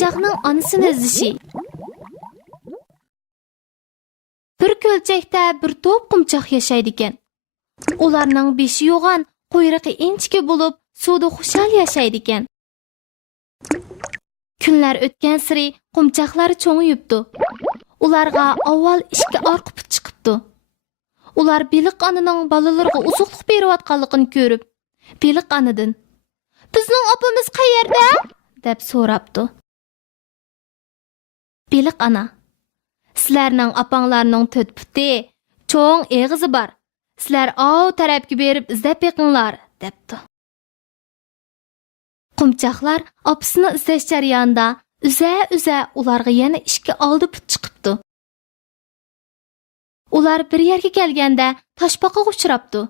Qumchaqning onasini izlashi. Bir ko'lchakda bir to'p qumchaq yashaydi ekan. Ularning beshi yo'g'an, quyruqi inchki bo'lib, suvda xushal yashaydi ekan. Kunlar o'tgan sari qumchaqlar cho'ngiyibdi. Ularga avval ikki orqa put chiqibdi. Ular beliq ananing balalarga uzuqlik berayotganligini ko'rib, beliq anadan "Bizning opamiz qayerda?" deb so'rabdi. Beliq ana: "Sizlarning opanglarning to'rt puti, cho'ng eg'izi bor. Sizlar ov tarafga berib izlab beqinglar" debdi. Qumchaqlar opasini izlash jarayonida uza ularga yana ikki oldi put chiqibdi. Ular bir yerga kelganda toshbaqaga uchrabdi.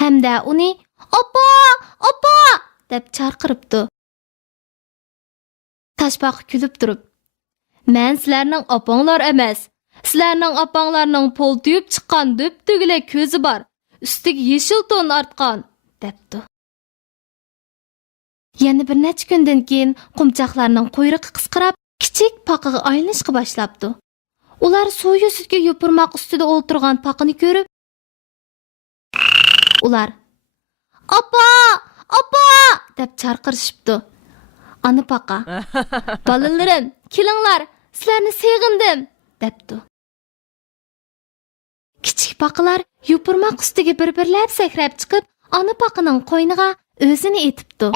Hamda uni "Opa, opa" deb chaqiribdi. Toshbaqa kulib turib: "Men sizlarning opanglar emas. Sizlarning opanglarning pol tuyib chiqqan döp-dögile ko'zi bor. Ustiga yeshil to'n artgan" debdi. Yana bir necha kundan keyin qumchaqlarning quyruqi qisqarib, kichik paqaga aylanishga boshlabdi. Ular suv yuzida yopirmoq ustida o'tirgan paqani ko'rib, ular "Opa, opa" deb chaqirishibdi. Ana paqa: "Balalarim, kelinglar, sizlarni sevgindim" debdi. Kichik paqalar yopirmoq ustiga bir-birlab sakrab chiqib, ana paqaning qo'yniga o'zini etibdi.